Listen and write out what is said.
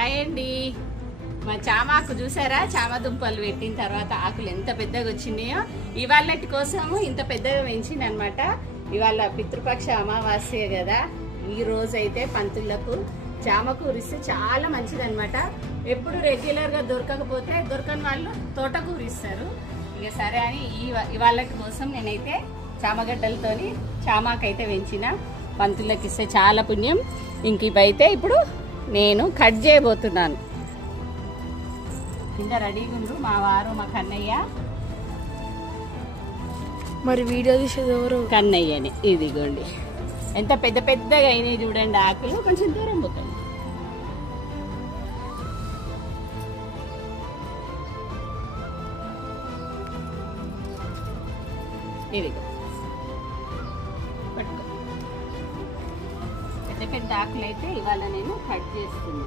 Hi అండి. మా చామాకు చూసారా? చామ దుంపలు పెట్టిన తర్వాత ఆకులు ఎంత పెద్దగా వచ్చినాయో. ఇవాళటి కోసము ఇంత పెద్దగా పెంచింది అనమాట. ఇవాళ పితృపక్ష అమావాస్య కదా. ఈ రోజు అయితే పంతులకు చామకూర ఇస్తే చాలా మంచిది అనమాట. ఎప్పుడు రెగ్యులర్ గా దొరకకపోతే దొరకని వాళ్ళు తోటకూర ఇస్తారు. ఇక సరే అని ఇవాళటి కోసం నేనైతే చామగడ్డలతోని చామాకైతే పెంచిన. పంతులకు ఇస్తే చాలా పుణ్యం. ఇంక ఇవైతే ఇప్పుడు నేను కట్ చేయబోతున్నాను. కింద రెడీగా ఉండు మా వారు, మా కన్నయ్య. మరి వీడియో తీసేది ఎవరు? కన్నయ్యని. ఇదిగోండి ఎంత పెద్ద పెద్దగా అయినాయి చూడండి ఆకులు. కొంచెం దూరం పోతాం. ఇదిగో పట్టుకో. పెద్ద పెద్ద ఆకులు అయితే ఇవాళ నేను కట్ చేస్తున్నాను.